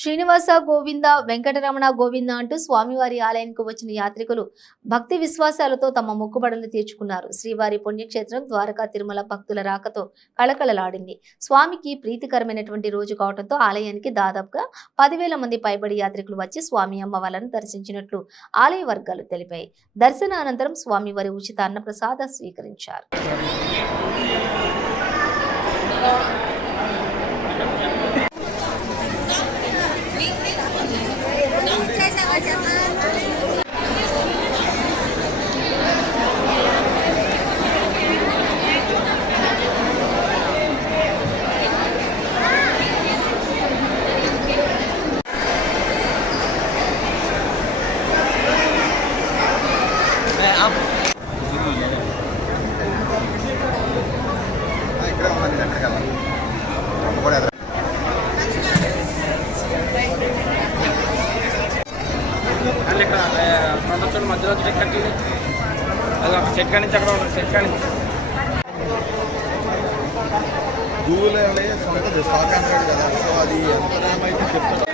శ్రీనివాస గోవింద వెంకటరమణ గోవింద అంటూ స్వామివారి ఆలయానికి వచ్చిన యాత్రికులు భక్తి విశ్వాసాలతో తమ మొక్కుబడులు తీర్చుకున్నారు. శ్రీవారి పుణ్యక్షేత్రం ద్వారకా తిరుమల భక్తుల రాకతో కళకళలాడింది. స్వామికి ప్రీతికరమైనటువంటి రోజు కావడంతో ఆలయానికి దాదాపుగా 10,000 మంది పైబడి యాత్రికులు వచ్చి స్వామి అమ్మవార్లను దర్శించినట్లు ఆలయ వర్గాలు తెలిపాయి. దర్శన అనంతరం స్వామివారి ఉచిత అన్నప్రసాద స్వీకరించారు. మధ్యలో అది ఒక సెట్ కానీ అక్కడ ఉంటుంది. సెట్ కానీ గూగుల్ సొంత స్టాక్ ఆండ్రాయిడ్ కదా, సో అది ఎంత ర్యామ్ అయితే చెప్తాడో